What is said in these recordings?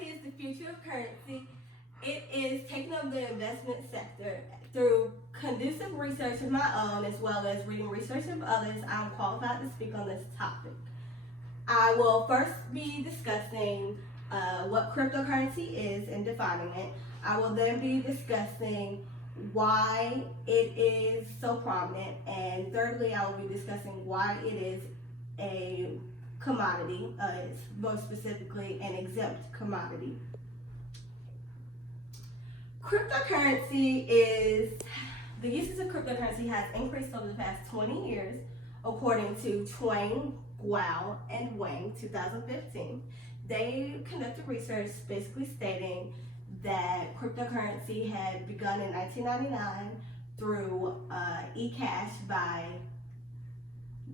Cryptocurrency is the future of currency. It is taking over the investment sector through conducive research of my own as well as reading research of others. I'm qualified to speak on this topic. I will first be discussing what cryptocurrency is and defining it. I will then be discussing why it is so prominent, and thirdly, I will be discussing why it is a commodity, more specifically an exempt commodity. The uses of cryptocurrency has increased over the past 20 years, according to Twain, Guo, and Wang, 2015. They conducted research basically stating that cryptocurrency had begun in 1999 through eCash by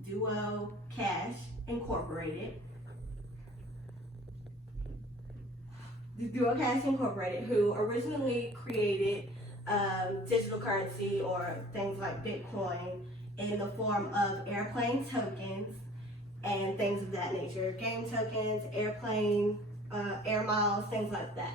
Duo Cash Incorporated. Duo Cash Incorporated, who originally created digital currency or things like Bitcoin in the form of airplane tokens and things of that nature. Game tokens, airplane, air miles, things like that.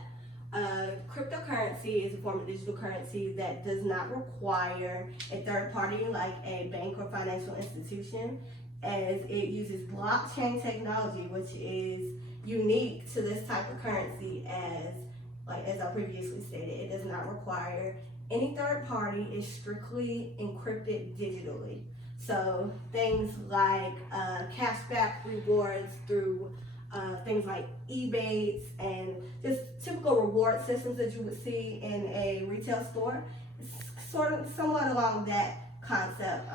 Cryptocurrency is a form of digital currency that does not require a third party like a bank or financial institution, as it uses blockchain technology, which is unique to this type of currency, as I previously stated. It does not require any third party. It's strictly encrypted digitally. So things like cashback rewards through things like Ebates and just typical reward systems that you would see in a retail store. It's somewhat along that concept.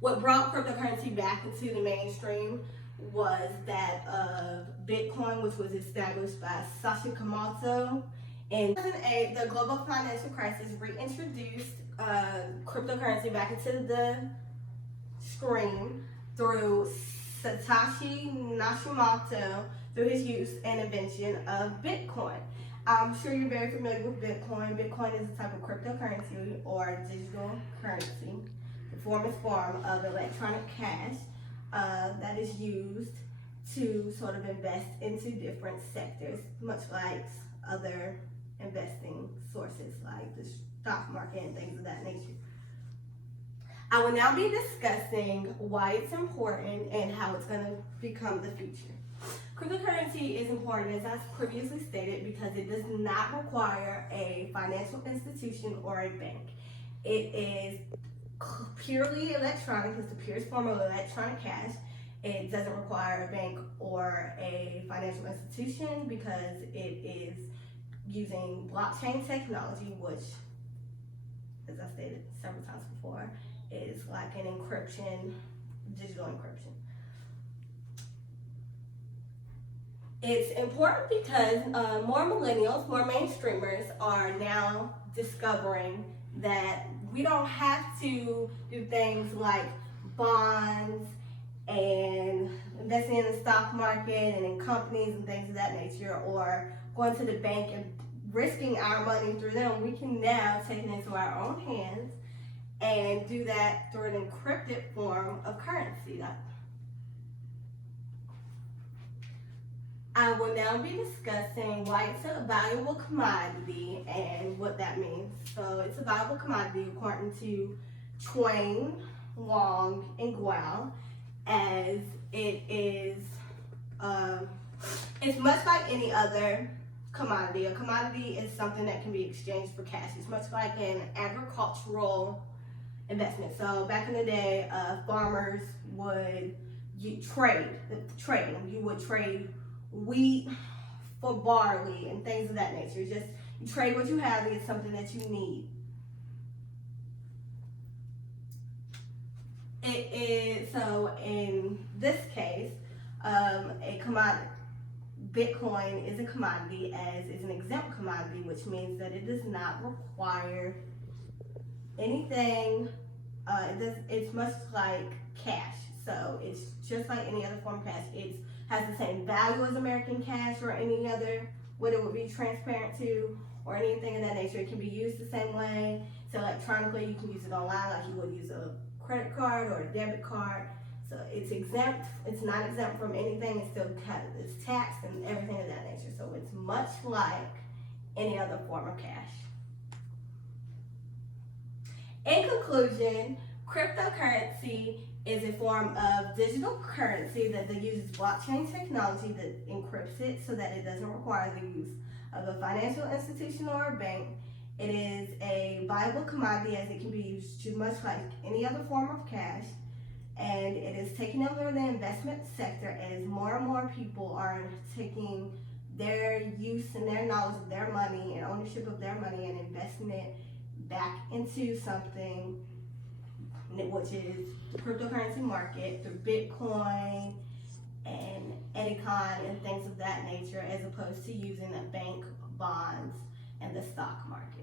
What brought cryptocurrency back into the mainstream was that of Bitcoin, which was established by Satoshi Nakamoto. In 2008, the global financial crisis reintroduced cryptocurrency back into the stream through Satoshi Nakamoto, through his use and invention of Bitcoin. I'm sure you're very familiar with Bitcoin. Bitcoin is a type of cryptocurrency or digital currency. The form of electronic cash that is used to sort of invest into different sectors, much like other investing sources like the stock market and things of that nature. I will now be discussing why it's important and how it's going to become the future. Cryptocurrency is important, as I previously stated, because it does not require a financial institution or a bank. It is purely electronic. It's the purest form of electronic cash. It doesn't require a bank or a financial institution because it is using blockchain technology, which, as I stated several times before, is like an encryption, digital encryption. It's important because more millennials, more mainstreamers are now discovering that we don't have to do things like bonds and investing in the stock market and in companies and things of that nature, or going to the bank and risking our money through them. We can now take it into our own hands and do that through an encrypted form of currency. I will now be discussing why it's a valuable commodity and what that means. So it's a valuable commodity according to Twain, Wang, and Guo, as it is, it's much like any other commodity. A commodity is something that can be exchanged for cash. It's much like an agricultural investment. So back in the day, farmers would trade. You would trade wheat for barley and things of that nature. Just you trade what you have to get something that you need. It is, so in this case, a commodity. Bitcoin is a commodity, as is an exempt commodity, which means that it does not require anything. It's much like cash. So it's just like any other form of cash. It has the same value as American cash or any other, what it would be transparent to, or anything of that nature. It can be used the same way. So electronically, you can use it online like you would use a credit card or a debit card. So it's exempt. It's not exempt from anything. It's still it's taxed and everything of that nature. So it's much like any other form of cash. In conclusion, cryptocurrency is a form of digital currency that uses blockchain technology that encrypts it so that it doesn't require the use of a financial institution or a bank. It is a viable commodity as it can be used to much like any other form of cash, and it is taking over the investment sector as more and more people are taking their use and their knowledge of their money and ownership of their money and investing it back into something, which is the cryptocurrency market through Bitcoin and Ethereum and things of that nature, as opposed to using a bank, bonds, and the stock market.